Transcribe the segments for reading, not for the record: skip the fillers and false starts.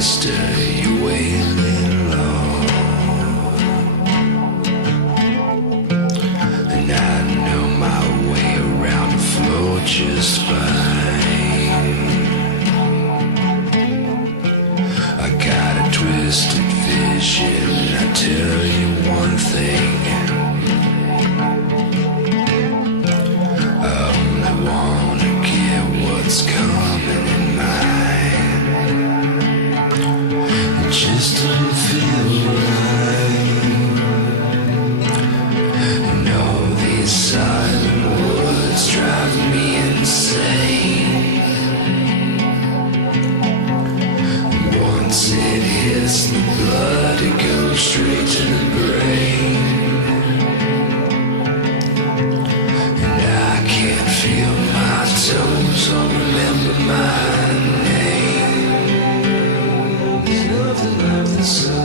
sister, you're wailing low. And I know my way around the floor just fine. I got a twisted vision, I tell you one thing. I only wanna get what's coming in mine. It just don't feel right. And all these silent words drive me insane. Once it hits the blood, it goes straight to the brain. And I can't feel my toes or remember my name. There's nothing like the sun.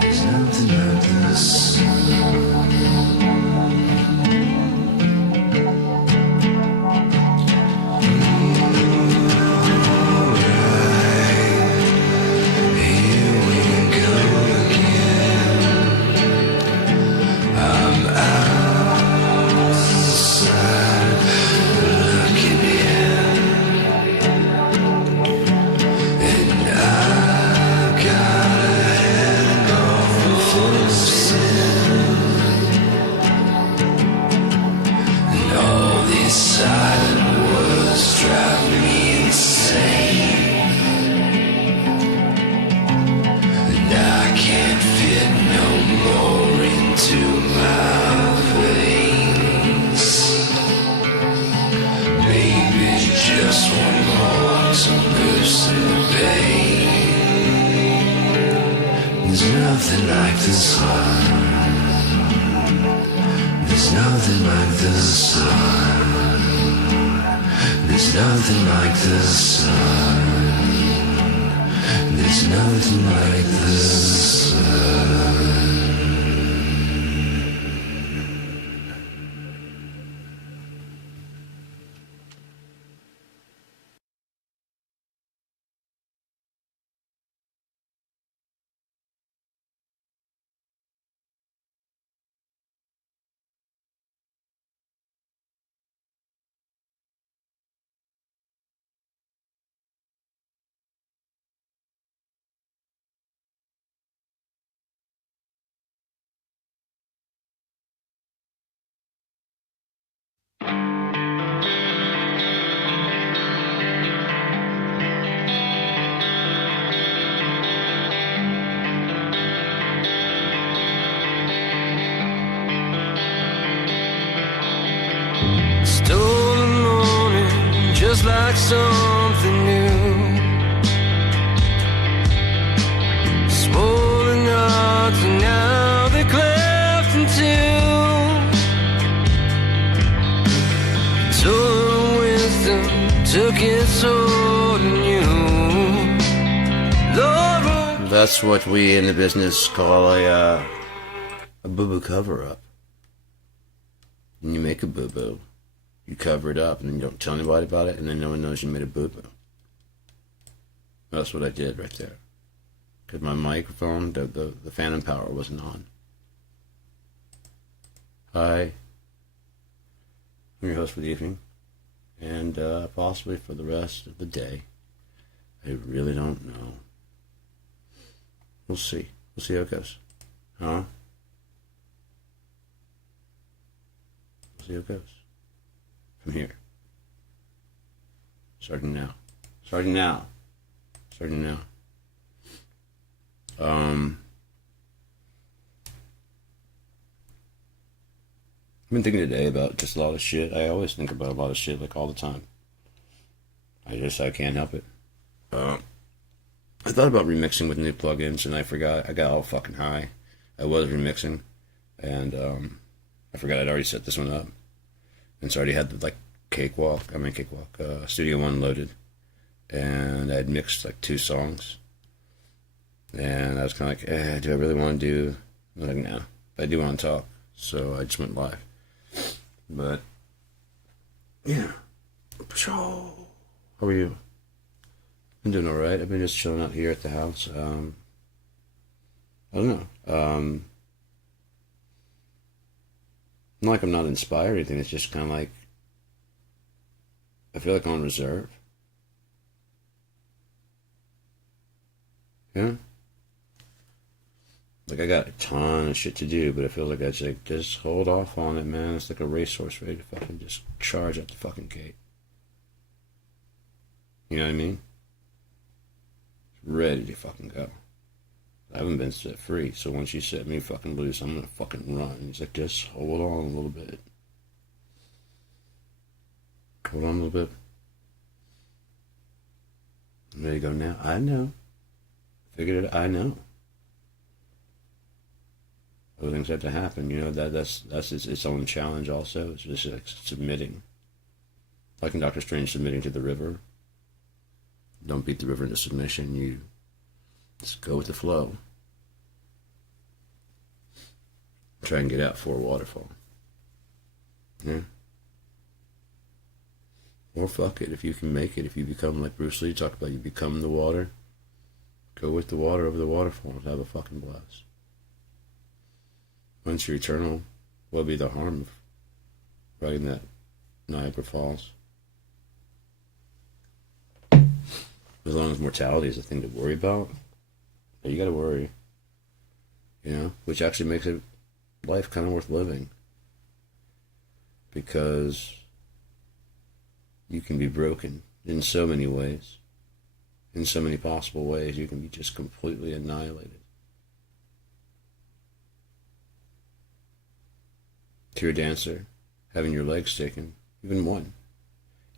There's nothing like the sun. Silent words drive me insane. And I can't fit no more into my veins. Maybe just one more to loosen the pain. There's nothing like the sun. There's nothing like the sun. There's nothing like the sun. There's nothing like the sun. Stolen morning, just like something new. Swollen hearts and now they're cleft in two. Total wisdom took its hold in you. Lord, That's what we in the business call a boo-boo cover-up. When you make a boo-boo, you cover it up and then you don't tell anybody about it, and then no one knows you made a boo-boo. That's what I did right there. Because my microphone, the phantom power wasn't on. Hi. I'm your host for the evening. And possibly for the rest of the day. I really don't know. We'll see. We'll see how it goes. Huh? We'll see how it goes. From here. Starting now. Starting now. Starting now. I've been thinking today about just a lot of shit. I always think about a lot of shit, like all the time. I can't help it. I thought about remixing with new plugins, and I forgot. I got all fucking high. I was remixing, and I forgot I'd already set this one up. And so I already had the, Studio One loaded. And I'd mixed like 2 songs. And I was kind of like, do I really want to do... I was like, no. I do want to talk. So I just went live. But Yeah. How are you? I'm doing alright. I've been just chilling out here at the house. I don't know. Not like I'm not inspired or anything. It's just kind of like I feel like I'm on reserve. Yeah. Like I got a ton of shit to do, but it feels like I just hold off on it, man. It's like a racehorse ready to fucking just charge up the fucking gate. You know what I mean? Ready to fucking go. I haven't been set free, so once you set me fucking loose, I'm gonna fucking run. He's like, just hold on a little bit. Hold on a little bit. I'm ready to go now. I know. Figured it. I know. Other things have to happen. You know that's its own challenge. Also, it's just like submitting. Like in Doctor Strange, submitting to the river. Don't beat the river into submission. You just go with the flow. Try and get out for a waterfall. Yeah. Or fuck it, if you can make it. If you become like Bruce Lee talked about, you become the water. Go with the water over the waterfall and have a fucking blast. Once you're eternal, what would be the harm of riding that Niagara Falls? As long as mortality is a thing to worry about, you gotta worry. You know, which actually makes it life kind of worth living. Because you can be broken in so many ways. In so many possible ways, you can be just completely annihilated. If you're a dancer, having your legs taken, even one,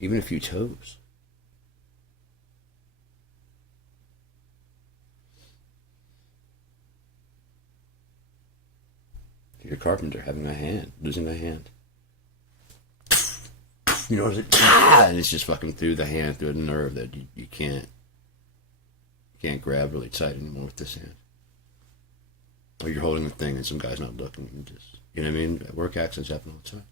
even a few toes. If you're a carpenter, having a hand, losing a hand. You know, and it's just fucking through the hand, through a nerve that you can't grab really tight anymore with this hand. Or you're holding the thing and some guy's not looking and just, you know what I mean? Work accidents happen all the time.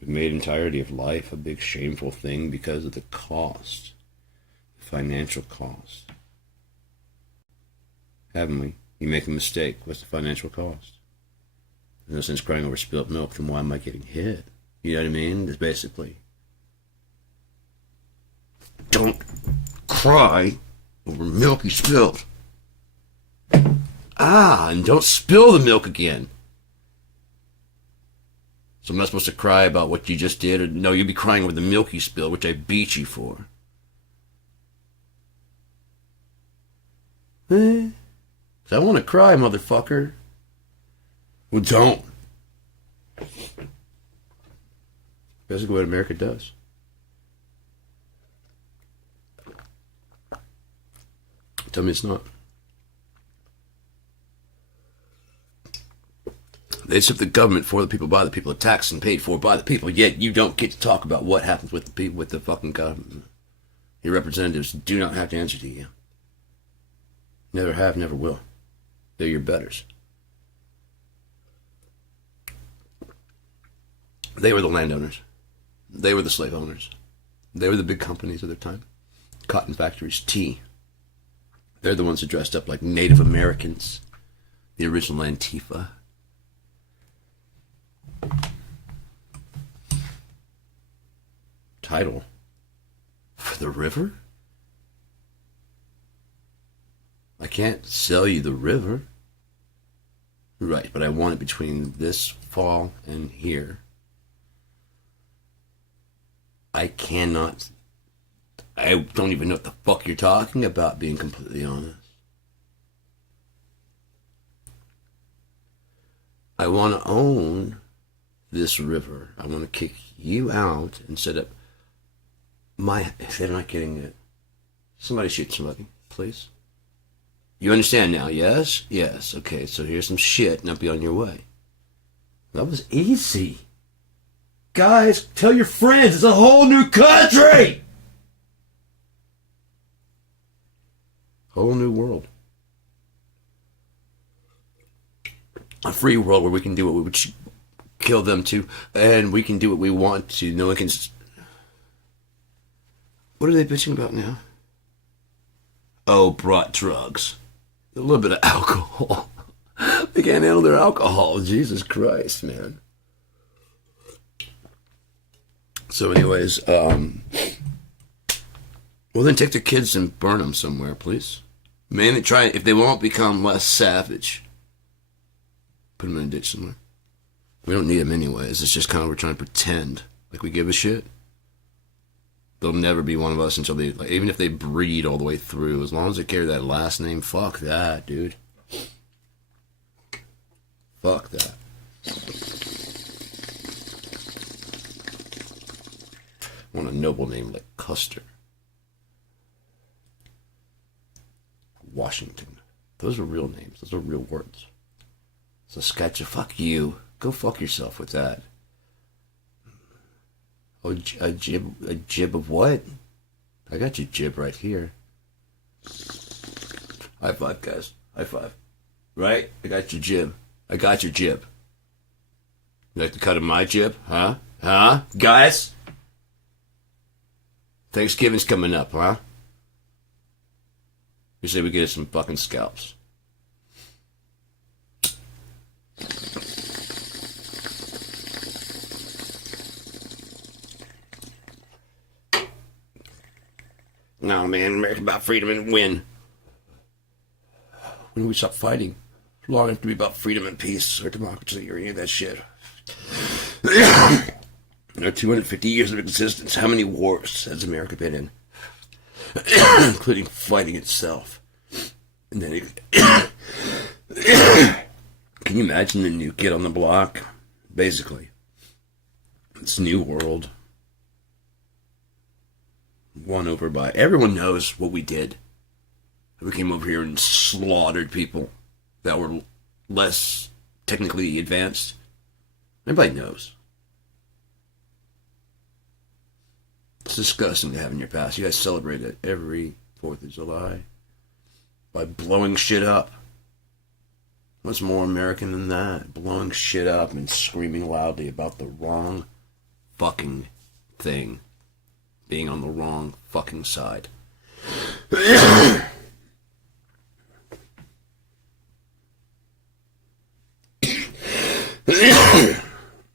We've made entirety of life a big shameful thing because of the cost, the financial cost. Haven't we? You make a mistake, what's the financial cost? There's no sense crying over spilt milk, then why am I getting hit? You know what I mean? It's basically, don't cry over milk you spilled. And don't spill the milk again. So I'm not supposed to cry about what you just did, or no, you'll be crying over the milk you spilled, which I beat you for. I want to cry, motherfucker. Well, don't. Basically what America does. Tell me it's not. They serve the government for the people, by the people, taxed and paid for by the people, yet you don't get to talk about what happens with the people, with the fucking government. Your representatives do not have to answer to you. Never have, never will. They're your betters. They were the landowners. They were the slave owners. They were the big companies of their time. Cotton factories, tea. They're the ones who dressed up like Native Americans. The original Antifa. Title for the river? I can't sell you the river. Right, but I want it between this fall and here. I cannot. I don't even know what the fuck you're talking about, being completely honest. I want to own this river. I want to kick you out and set up my... If they're not getting it, somebody shoot somebody, please. You understand now, yes? Yes, okay, so here's some shit and I'll be on your way. That was easy. Guys, tell your friends, it's a whole new country! Whole new world. a free world where we can do what we would kill them to, and we can do what we want to. No one can. What are they bitching about now? Oh, brought drugs. A little bit of alcohol. They can't handle their alcohol. Jesus Christ, man. So anyways, well then take the kids and burn them somewhere, please. Man, try if they won't become less savage. Put them in a ditch somewhere. We don't need them anyways. It's just kind of we're trying to pretend like we give a shit. They'll never be one of us until they, like, even if they breed all the way through. As long as they carry that last name, fuck that, dude. Fuck that. I want a noble name like Custer. Washington. Those are real names. Those are real words. Saskatchewan. Fuck you. Go fuck yourself with that. Oh, a jib of what? I got your jib right here. High five, guys. High five. Right? I got your jib. I got your jib. You like the cut of my jib? Huh? Huh? Guys? Thanksgiving's coming up, huh? You say we get us some fucking scalps. No, man, America about freedom and win. When do we stop fighting? Long enough to be about freedom and peace or democracy or any of that shit. In our 250 years of existence, how many wars has America been in? Including fighting itself. And then can you imagine the new kid on the block? Basically. This new world. Won over by... Everyone knows what we did. We came over here and slaughtered people that were less technically advanced. Everybody knows. It's disgusting to have in your past. You guys celebrate it every 4th of July by blowing shit up. What's more American than that? Blowing shit up and screaming loudly about the wrong fucking thing. Being on the wrong fucking side.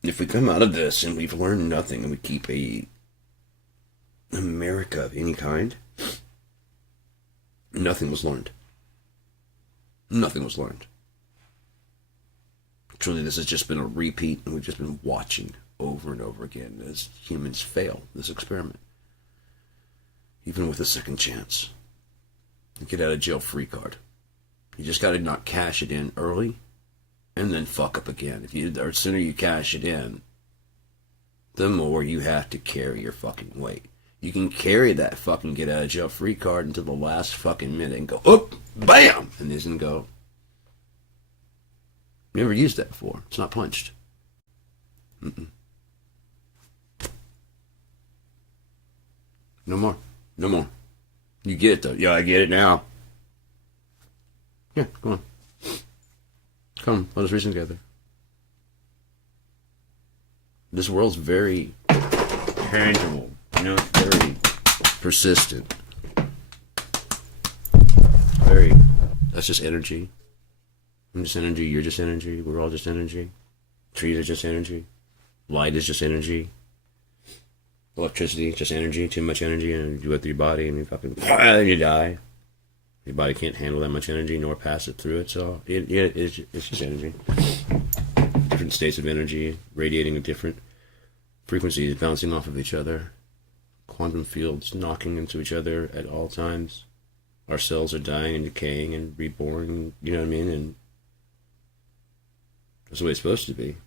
If we come out of this and we've learned nothing and we keep a America of any kind, nothing was learned. Nothing was learned. Truly, this has just been a repeat, and we've just been watching over and over again as humans fail this experiment. Even with a second chance. A get out of jail free card. You just gotta not cash it in early and then fuck up again. The sooner you cash it in, the more you have to carry your fucking weight. You can carry that fucking get out of jail free card until the last fucking minute and go, oh, bam! And this and go. Never used that before. It's not punched. Mm-mm. No more. No more. You get it, though. Yeah, I get it now. Yeah, come on. Come, let us reason together. This world's very tangible. You know, it's very persistent. Very... That's just energy. I'm just energy, you're just energy, we're all just energy. Trees are just energy. Light is just energy. Electricity, just energy, too much energy, and you go through your body, and you fucking, and you die. Your body can't handle that much energy, nor pass it through it, so it's just energy. Different states of energy, radiating at different frequencies, bouncing off of each other. Quantum fields knocking into each other at all times. Our cells are dying and decaying and reborn, you know what I mean? And that's the way it's supposed to be.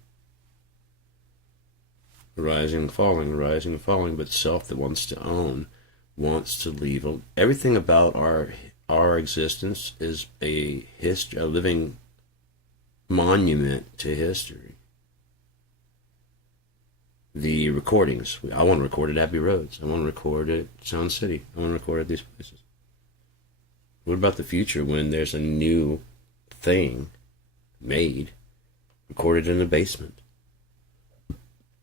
Rising and falling, but self that wants to own, wants to leave. Everything about our existence is a living monument to history. The recordings. I want to record at Abbey Roads. I want to record at Sound City. I want to record at these places. What about the future when there's a new thing made recorded in a basement.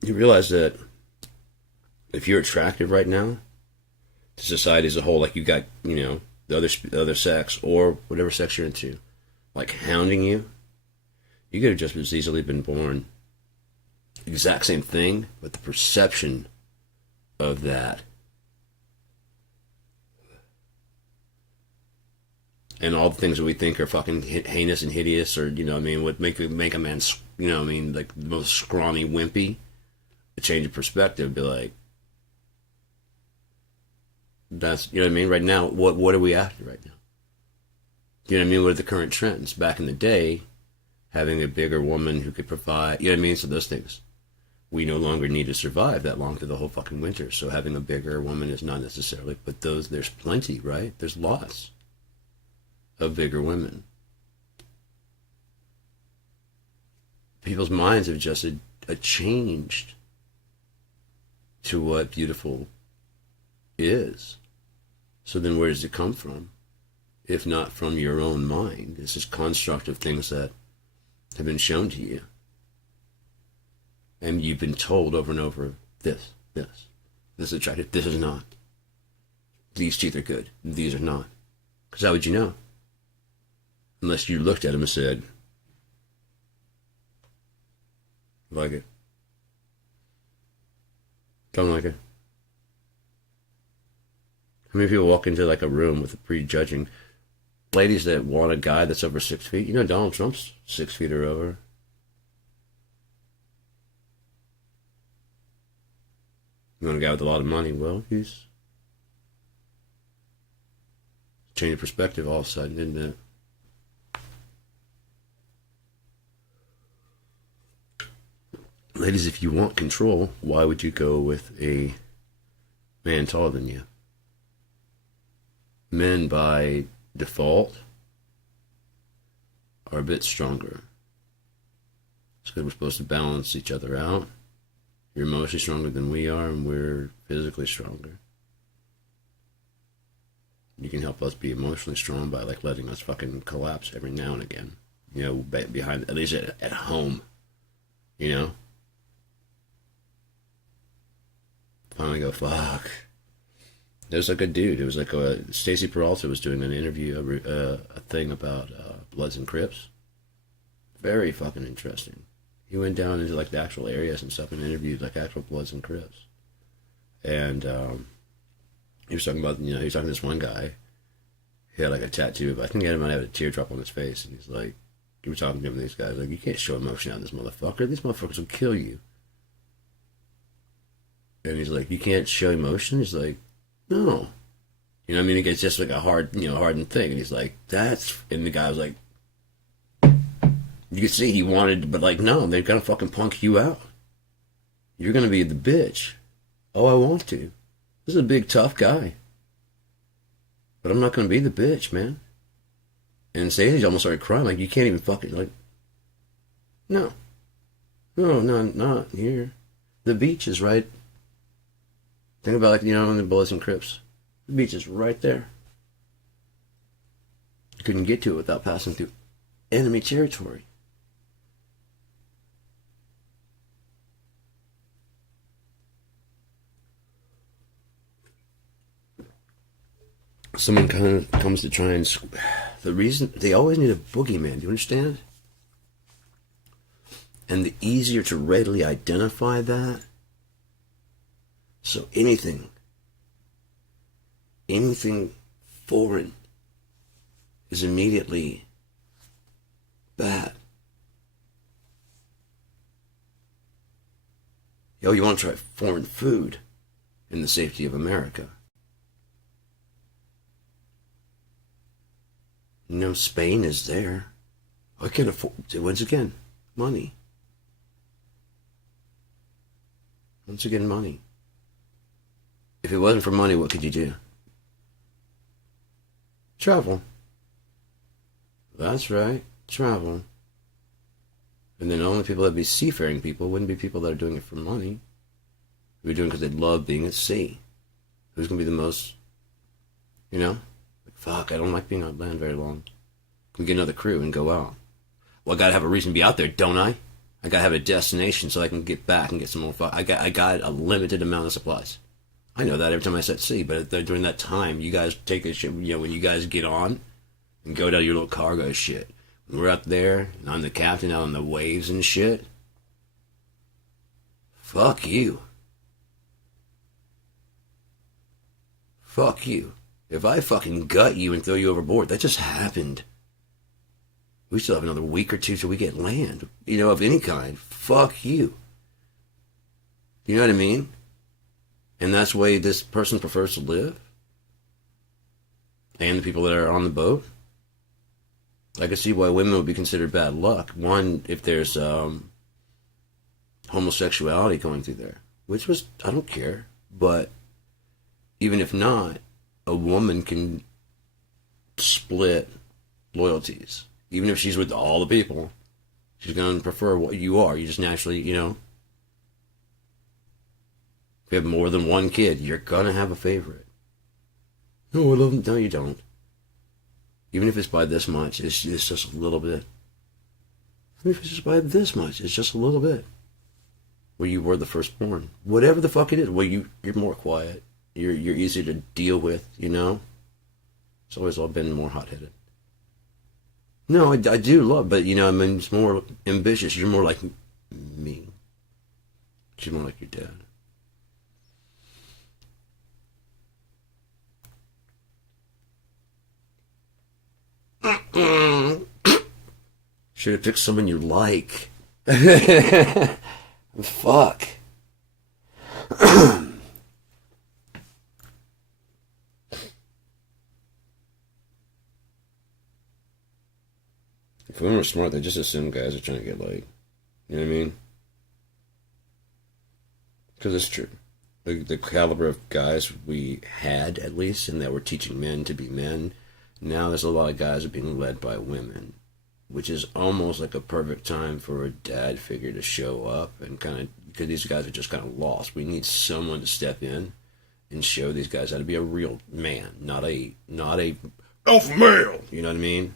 You realize that if you're attractive right now to society as a whole, like you got, the other sex or whatever sex you're into, like hounding you, you could have just as easily been born exact same thing, but the perception of that and all the things that we think are fucking heinous and hideous, or would make a man, like the most scrawny wimpy, a change of perspective, be like, that's, right now, what are we after right now? What are the current trends? Back in the day, having a bigger woman who could provide, so those things. We no longer need to survive that long through the whole fucking winter, so having a bigger woman is not necessarily, but there's plenty, right? There's lots of bigger women. People's minds have just changed to what beautiful is. So then where does it come from? If not from your own mind. This is construct of things that have been shown to you. And you've been told over and over, this is attractive, this is not. These teeth are good, these are not. Because how would you know? Unless you looked at them and said, like it. Don't like it. How many people walk into like a room with a prejudging ladies that want a guy that's over 6 feet? Donald Trump's 6 feet or over. You want a guy with a lot of money? Well, he's changing perspective all of a sudden, isn't it? Ladies, if you want control, why would you go with a man taller than you? Men, by default, are a bit stronger. It's because we're supposed to balance each other out. You're emotionally stronger than we are, and we're physically stronger. You can help us be emotionally strong by like letting us fucking collapse every now and again. Behind, at least at home. Finally go, fuck. There's like a dude. It was like Stacey Peralta was doing an interview, a thing about Bloods and Crips. Very fucking interesting. He went down into like the actual areas and stuff and interviewed like actual Bloods and Crips. And he was talking about, he was talking to this one guy. He had like a tattoo, but I think he might have a teardrop on his face. And he's like, he was talking to him, these guys, like, you can't show emotion out of this motherfucker. These motherfuckers will kill you. And he's like, you can't show emotion? He's like, no. It's just like a hardened thing. And he's like, and the guy was like, you could see he wanted, but like, no, they're gonna fucking punk you out. You're gonna be the bitch. Oh, I want to. This is a big, tough guy. But I'm not gonna be the bitch, man. And Stacey almost started crying, like, you can't even fucking, like, no. No, not here. The beach is right. Think about, like, in the Bloods and Crips. The beach is right there. You couldn't get to it without passing through enemy territory. Someone kind of comes to try and... The reason... They always need a boogeyman, do you understand? And the easier to readily identify that... So anything foreign is immediately bad. You want to try foreign food in the safety of America. Spain is there. I can't afford, once again, money. Once again, money. If it wasn't for money, what could you do? Travel. That's right, travel. And then the only people that would be seafaring people wouldn't be people that are doing it for money. They'd be doing it because they love being at sea. Who's going to be the most, like, fuck, I don't like being on land very long. Can we get another crew and go out? Well, I got to have a reason to be out there, don't I? I gotta have a destination so I can get back and get some more. I got a limited amount of supplies. I know that every time I set sea, but during that time, you guys take a shit. When you guys get on and go down your little cargo shit. When we're out there, and I'm the captain out on the waves and shit. Fuck you. Fuck you. If I fucking gut you and throw you overboard, that just happened. We still have another week or two till we get land. Of any kind. Fuck you. You know what I mean? And that's the way this person prefers to live. And the people that are on the boat. I can see why women would be considered bad luck. One, if there's homosexuality going through there. Which was, I don't care. But even if not, a woman can split loyalties. Even if she's with all the people, she's going to prefer what you are. You just naturally, if you have more than one kid, you're going to have a favorite. No, I love them. No, you don't. Even if it's by this much, it's just a little bit. Even if it's just by this much, it's just a little bit. Well, you were the firstborn. Whatever the fuck it is. Well, you're more quiet. You're easier to deal with, It's always all been more hot-headed. No, I do love, but, it's more ambitious. You're more like me. She's more like your dad. Should have picked someone you like. Fuck. If women are smart, they just assume guys are trying to get laid. You know what I mean? Because it's true. The caliber of guys we had, at least, and that were teaching men to be men, now there's a lot of guys that are being led by women, which is almost like a perfect time for a dad figure to show up and kind of, because these guys are just kind of lost. We need someone to step in and show these guys how to be a real man, not a alpha male. You know what I mean?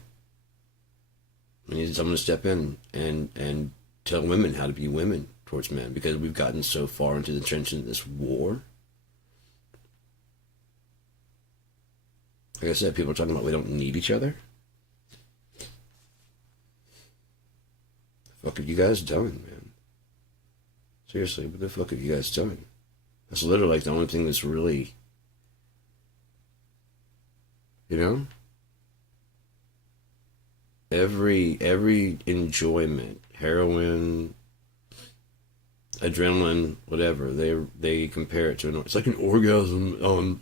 We need someone to step in and tell women how to be women towards men, because we've gotten so far into the trenches of this war. Like I said, people are talking about we don't need each other. What the fuck have you guys done, man? Seriously, what the fuck have you guys done? That's literally like the only thing that's really, Every enjoyment, heroin, adrenaline, whatever, they compare it to it's like an orgasm on,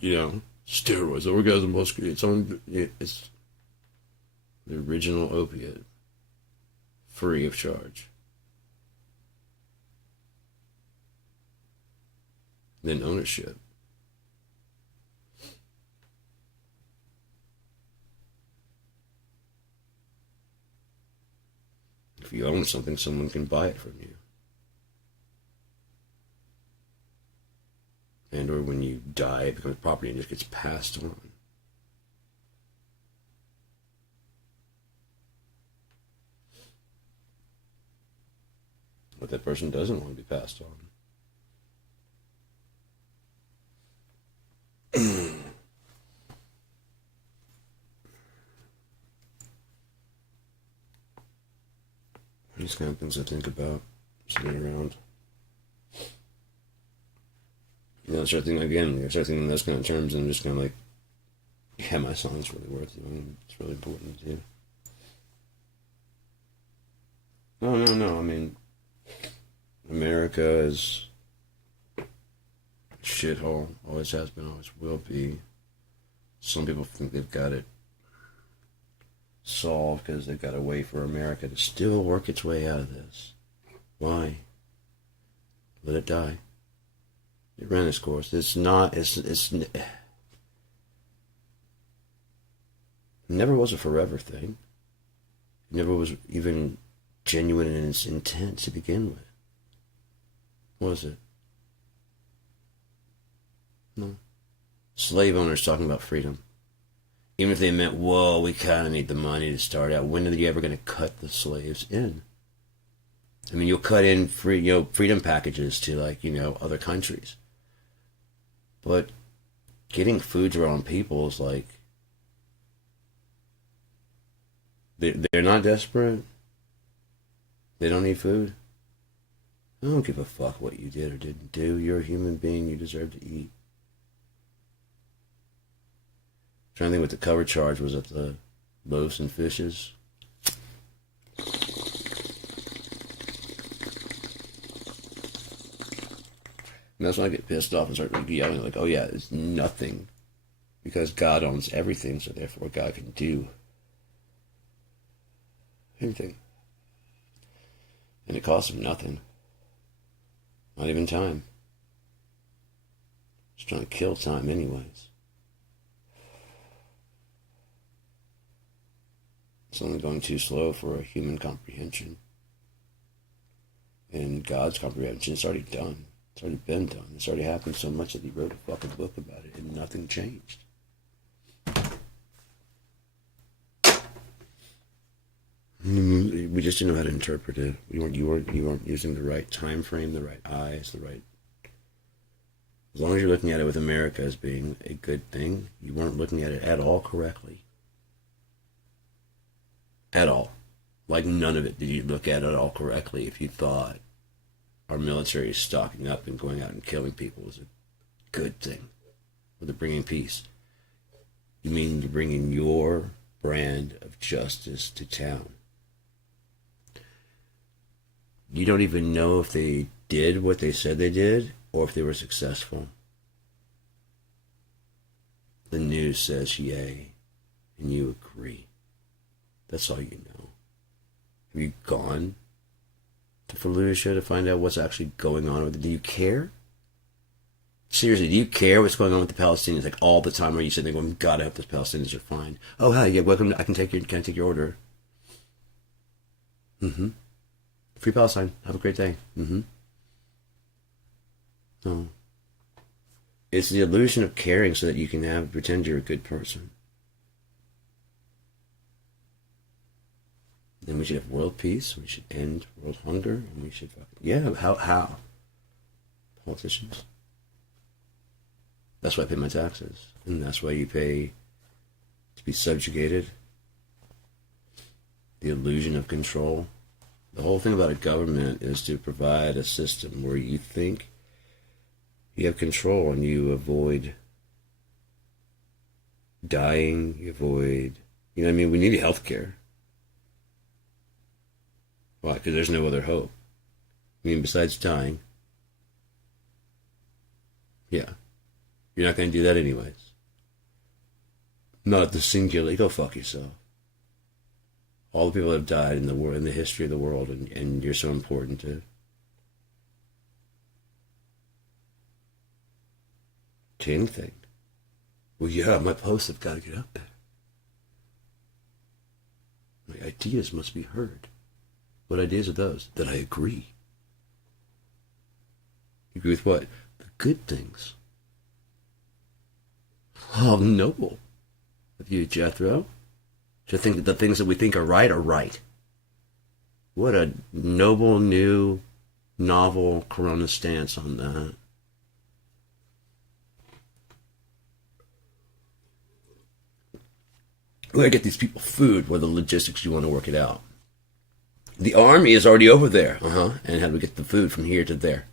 steroids. Orgasm plus it's the original opiate, free of charge. Then ownership. If you own something, someone can buy it from you. And or when you die, it becomes property and just gets passed on. But that person doesn't want to be passed on. These kind of things I think about sitting around. Start thinking again. Start thinking in those kind of terms, and just kind of like, yeah, my song's really worth it. It's really important too. No. I mean, America is a shithole. Always has been. Always will be. Some people think they've got it solved because they've got a way for America to still work its way out of this. Why? Let it die. It ran its course. It's never was a forever thing. It never was even genuine in its intent to begin with. Was it? No. Slave owners talking about freedom. Even if they meant, whoa, we kind of need the money to start out. When are you ever going to cut the slaves in? I mean, you'll cut in freedom packages to like, other countries. But getting food to our own people is like, they're not desperate. They don't need food. I don't give a fuck what you did or didn't do. You're a human being. You deserve to eat. I'm trying to think what the cover charge was at the loaves and fishes. And that's when I get pissed off and start yelling like, oh yeah, it's nothing. Because God owns everything, so therefore God can do anything. And it costs him nothing. Not even time. Just trying to kill time anyways. It's only going too slow for a human comprehension. And God's comprehension, it's already done. It's already been done. It's already happened so much that he wrote a fucking book about it and nothing changed. We just didn't know how to interpret it. You weren't using the right time frame, the right eyes, the right. As long as you're looking at it with America as being a good thing, you weren't looking at it at all correctly. At all. Like none of it did you look at all correctly if you thought our military stocking up and going out and killing people was a good thing. Or they're bringing peace. You mean you're bringing your brand of justice to town. You don't even know if they did what they said they did or if they were successful. The news says yay, and you agree. That's all you know. Have you gone to Fallujah to find out what's actually going on with it? Do you care? Seriously, do you care what's going on with the Palestinians? Like all the time, where you sit there going, "God, I hope those Palestinians are fine." Oh, hi, yeah, welcome. Can I take your order? Mm-hmm. Free Palestine. Have a great day. Mm-hmm. No. It's the illusion of caring so that you can pretend you're a good person. Then we should have world peace. We should end world hunger, and we should how? Politicians. That's why I pay my taxes, and that's why you pay to be subjugated. The illusion of control. The whole thing about a government is to provide a system where you think you have control and you avoid dying, you avoid, we need health care. Why? Because there's no other hope. Besides dying. Yeah. You're not going to do that anyways. Not the singular. Go fuck yourself. All the people that have died in the world, in the history of the world, and you're so important to anything. Well, yeah, my posts have got to get out there. My ideas must be heard. What ideas are those? That I agree. You agree with what? The good things. Oh, noble of you, Jethro. To think that the things that we think are right are right. What a noble, new, novel Corona stance on that. We gotta get these people food. What are the logistics? You want to work it out. The army is already over there. And how do we get the food from here to there?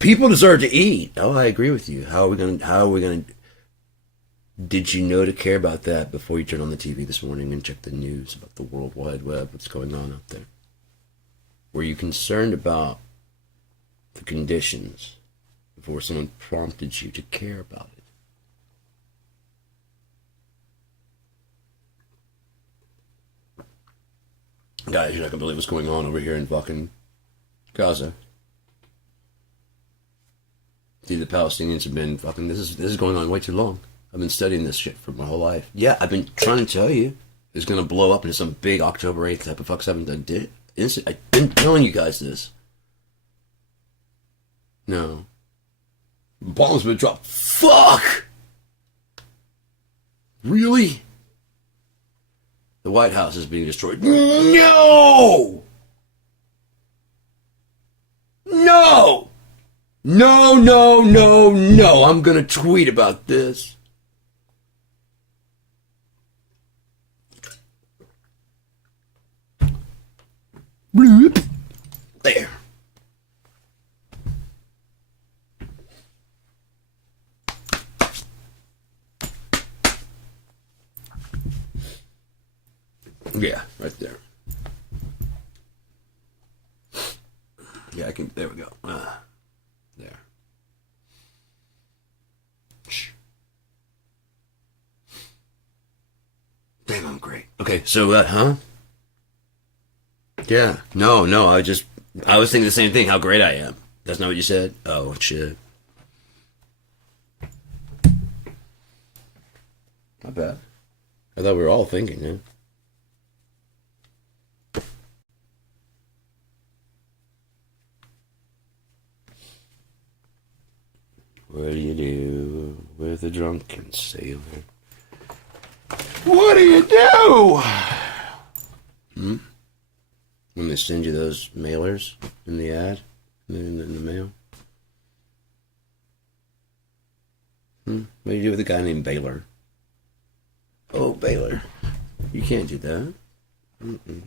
People deserve to eat. Oh, I agree with you. How are we gonna? Did you know to care about that before you turn on the TV this morning and check the news about the World Wide Web? What's going on out there? Were you concerned about the conditions before someone prompted you to care about it? Guys, you're not gonna believe what's going on over here in fucking Gaza. See, the Palestinians have been fucking. This is going on way too long. I've been studying this shit for my whole life. Yeah, I've been trying to tell you it's gonna blow up into some big October 8th type of fuck something that did. I've been telling you guys this. No. Bombs been dropped. Fuck! Really? The White House is being destroyed. No! No! No, no, no, no. I'm gonna tweet about this. Bloop. There. Yeah, right there. Yeah, I can. There we go. There. Shh. Damn, I'm great. Okay, so huh? Yeah. No. I was thinking the same thing. How great I am. That's not what you said. Oh shit. Not bad. I thought we were all thinking, yeah. What do you do with a drunken sailor? What do you do? I'm gonna send you those mailers in the ad, in the mail. What do you do with a guy named Baylor? Oh, Baylor. You can't do that. And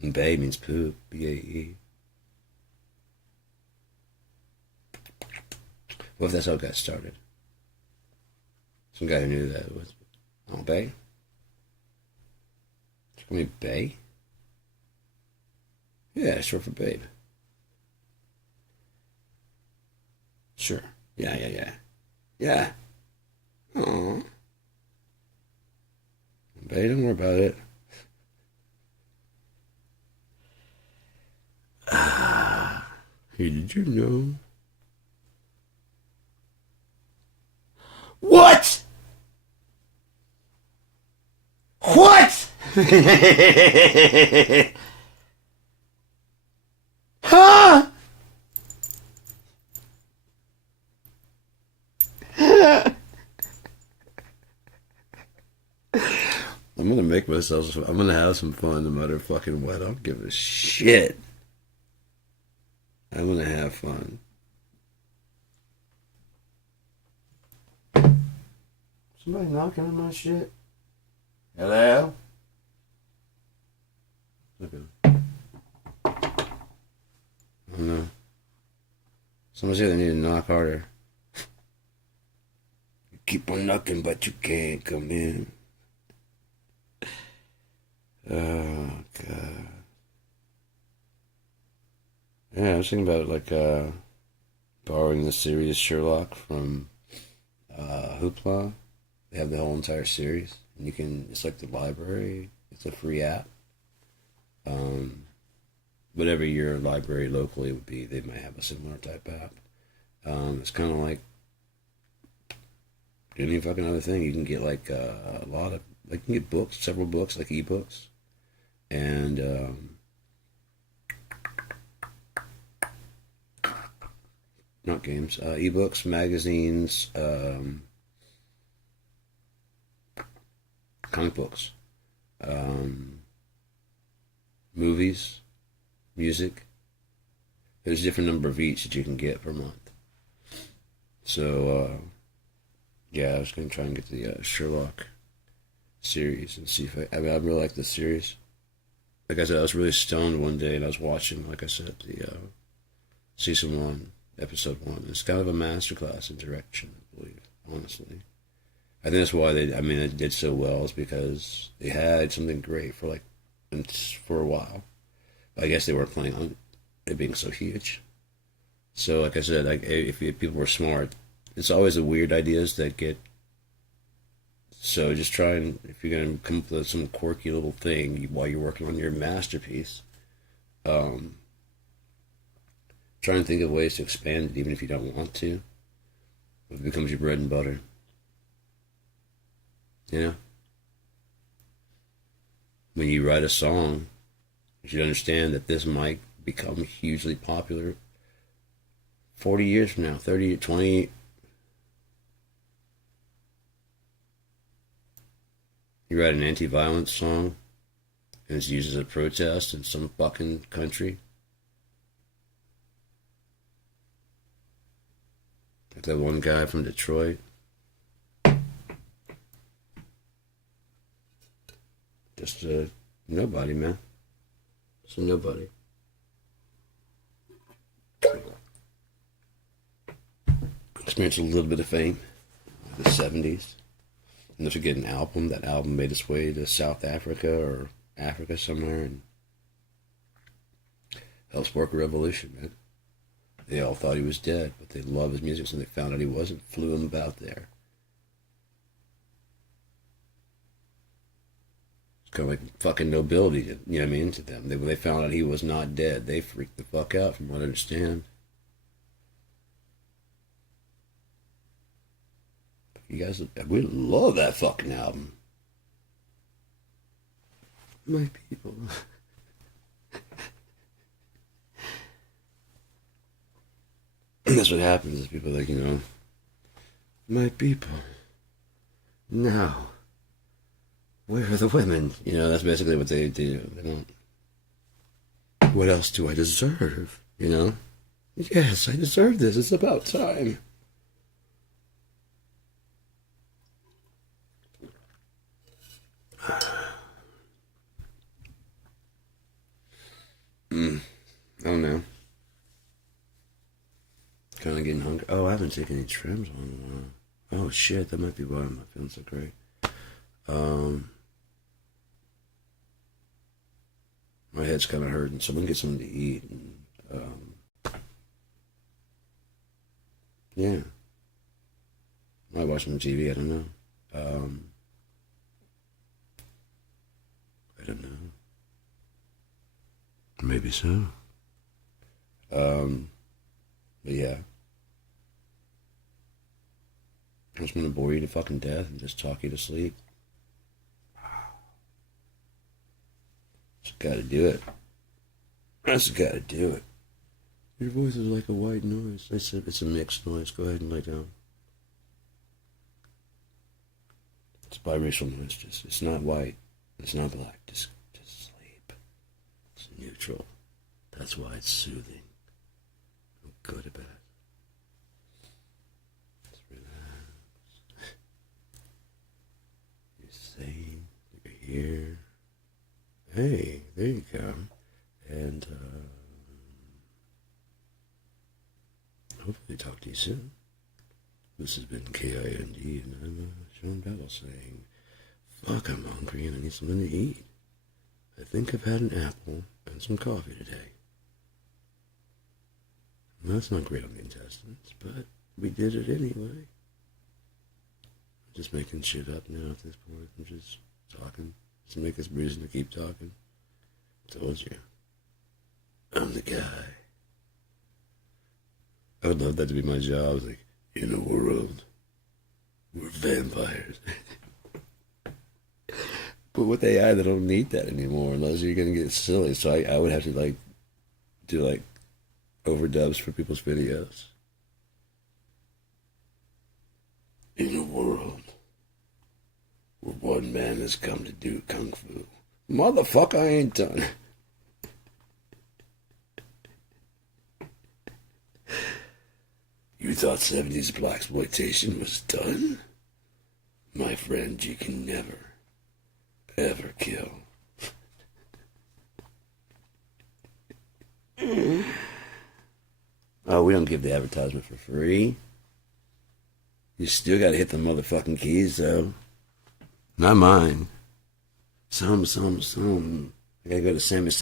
Bay means poop. B-A-E. What if that's how it got started? Some guy who knew that was... Oh, Bay? Call me Bay? Yeah, short for babe. Sure. Yeah. Yeah. Aw. Bay, don't worry about it. Hey, did you know? What? What? Huh? I'm gonna make myself. I'm gonna have some fun no matter fucking what. I don't give a shit. I'm gonna have fun. Somebody knocking on my shit? Hello? Okay. I don't know. Someone said they need to knock harder. You keep on knocking, but you can't come in. Oh, God. Yeah, I was thinking about like borrowing the series Sherlock from Hoopla. They have the whole entire series, and you can. It's like the library. It's a free app. Whatever your library locally would be, they might have a similar type app. It's kind of like any fucking other thing. You can get like a lot of like you can get books, several books, like ebooks, and not games, ebooks, magazines, comic books, movies, music. There's a different number of each that you can get per month. So, yeah, I was going to try and get the Sherlock series and see if I mean, I really like the series. Like I said, I was really stoned one day and I was watching, like I said, the season 1, episode 1. It's kind of a masterclass in direction, I believe, honestly. I think that's why they did so well, is because they had something great for for a while. I guess they weren't planning on it being so huge. So, like I said, if people were smart, it's always the weird ideas that get. So just try and, if you're going to come up with some quirky little thing while you're working on your masterpiece, try and think of ways to expand it, even if you don't want to. It becomes your bread and butter. You know? When you write a song, you should understand that this might become hugely popular 40 years from now, 30, 20. You write an anti-violence song, and it's used as a protest in some fucking country. Like that one guy from Detroit. Just a nobody, man. Just a nobody. Experienced a little bit of fame in the 70s. And if you get an album, that album made its way to South Africa or Africa somewhere and helped spark a revolution, man. They all thought he was dead, but they loved his music, so they found out he wasn't, flew him about there. It's kind of like fucking nobility, you know what I mean, to them. When they found out he was not dead, they freaked the fuck out, from what I understand. You guys, we love that fucking album. My people. And that's what happens is people are like, my people. Now, where are the women? That's basically what they do. They don't. What else do I deserve? Yes, I deserve this. It's about time. I don't know. Kind of getting hungry. Oh, I haven't taken any trims on in a while. Oh shit, that might be why I'm not feeling so great. My head's kind of hurting, so I'm gonna get something to eat. And, yeah. Might watch some TV. I don't know. I don't know. Maybe so. But yeah. I'm just gonna bore you to fucking death and just talk you to sleep. Just gotta do it. Just gotta do it. Your voice is like a white noise. I said it's a mixed noise. Go ahead and lay down. It's biracial noise. It's not white. It's not black. Just sleep. It's neutral. That's why it's soothing. I'm good about it. Just relax. You're sane. You're here. Hey, there you go. And hopefully talk to you soon. This has been KIND, and I'm Sean Battle saying, fuck, I'm hungry and I need something to eat. I think I've had an apple and some coffee today. That's not great on the intestines, but we did it anyway. I'm just making shit up now at this point. I'm just talking. Just make us reason to keep talking. I told you. I'm the guy. I would love that to be my job. I was like, in a world, we're vampires. But with AI, they don't need that anymore unless you're going to get silly. So I would have to do overdubs for people's videos. In a world where one man has come to do kung fu. Motherfucker, I ain't done. You thought 70s blaxploitation was done? My friend, you can never, ever kill. Oh, we don't give the advertisement for free. You still gotta hit the motherfucking keys, though. Not mine. Some. I gotta go to Sammy